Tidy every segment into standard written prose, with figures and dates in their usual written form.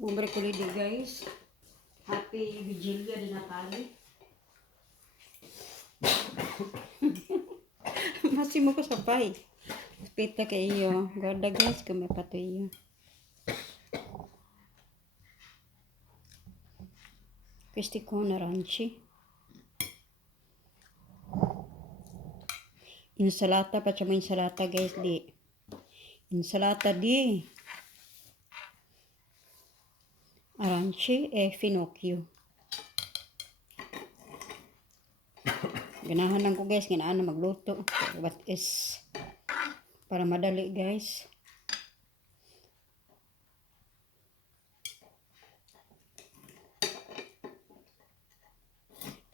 Buong Merkulidi guys. Happy Vigilia di Natali. Masih mo ko sapay. Pita kayo. Guarda guys, kung may pato iyo. Questi con aranci. Insalata, facciamo insalata guys di. Insalata di aranci e finocchio. Ganahan lang ko guys, ganahan na magluto. What is para madali guys.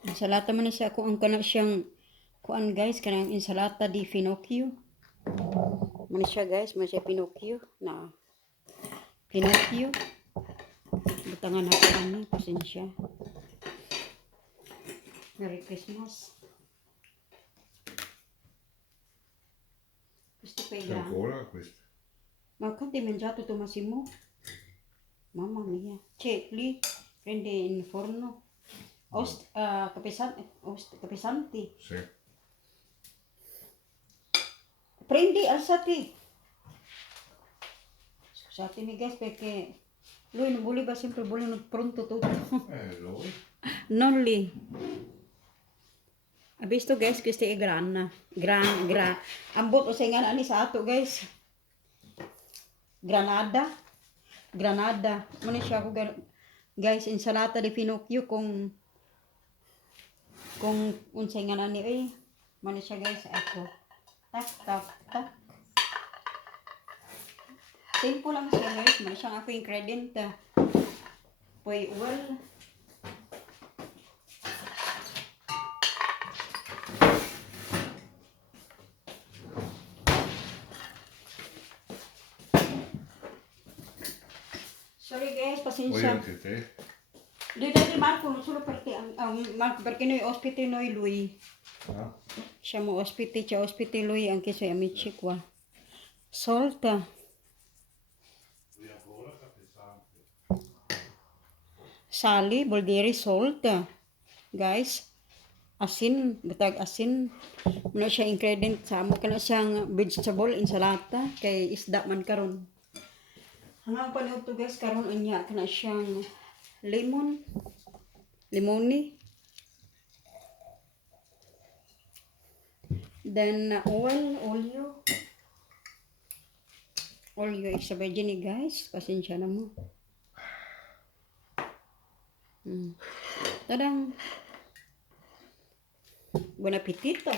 Insalata man siya kung ang kana siyang kuan guys, kanang insalata di finocchio. Man siya guys, man siya Pinocchio na Pinocchio. Butangan ako ani, pasensya. Merry Christmas. Questo qua è grande. Ancora questo? Ma quanti hai mangiato tu Massimo? Mamma mia. C'è lì, prendi in forno. Capesanti. Sì. Prendi, alzati. Scusatemi guys perché lui non voleva sempre volendo pronto tutto. Lui? Non lì. Ha visto guys, questa è grana. Ambot o sa nga ani sa ato guys. Granada. Muna siya ako guys, insalata di Pinocchio kung unsay nga nani eh. Muna siya guys, ako. Tak. Simple lang siya guys, muna siya ako ingredient. Poy oil. Sorry guys, pasensya. Voglio te. Di Marco, non solo perché Marco, perché noi ospiti noi lui. Ah. Siamo ospiti, c'è ospiti lui anche i suoi amici qua. Solta. Sali, vuol dire solta. Guys, asin, batag asin. Muna siya ingredient sa amo kana siyang vegetable insalata kay isda man karon. Hangang panahon to guys, karon unya kana siyang limoni. Then oleo extra virgin guys, pasensya na mo. Tadang. Buon appetito.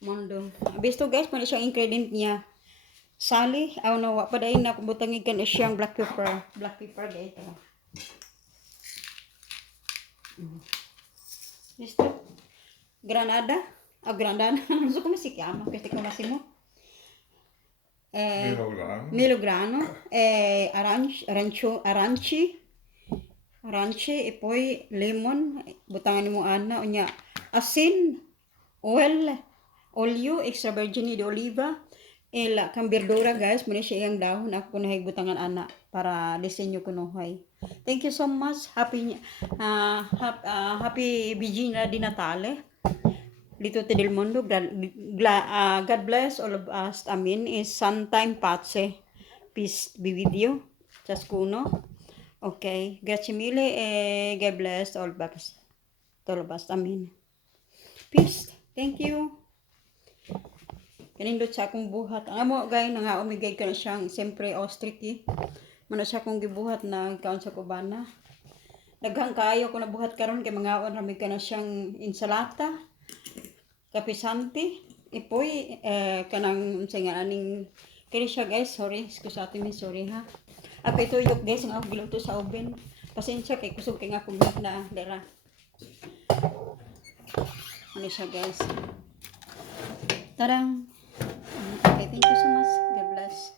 Mondo. Bisto guys, pala siyang ingredient niya. Sali, nawa pa dahil na butangin ka na siyang black pepper. Black pepper guys. Listo. Granada. Granada. So come si chiama? Queste come si mo? Melograno. Aranci e poi lemon. Butangan mo ana. Unya. Asin. Olio. Extra virgin di oliva. Kang verdura guys, muna siya yung dahon ako na higbutangan ana para disenyo ko nuhay. Thank you so much. Happy Vigilia di Natale. Dito del mondo. God bless all of us. Amen. Is sometime pace. Peace be with you. Ciascuno. Okay. Grazie mille e God bless all of us. Amen. Peace. Thank you. Kanindot sa akong buhat. Ang amo gay nga umigay ka na siyang siyempre ostrich eh. Muna siya akong gibuhat na kaon sa kubana. Daghang kaayo ko na buhat karon kay mga on rami ka na siyang insalata. Kapisanti. Ipoy kanang sa nga aning kini siya guys, sorry. Excuse me, sorry ha. Ako ito yung guys ang ako giluto sa oven. Pasensya kay kusog kay nga akong na dera. Ano siya guys. Tarang. Okay, thank you so much. God bless.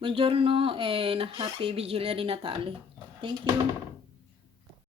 Buongiorno and happy Vigilia di Natale. Thank you.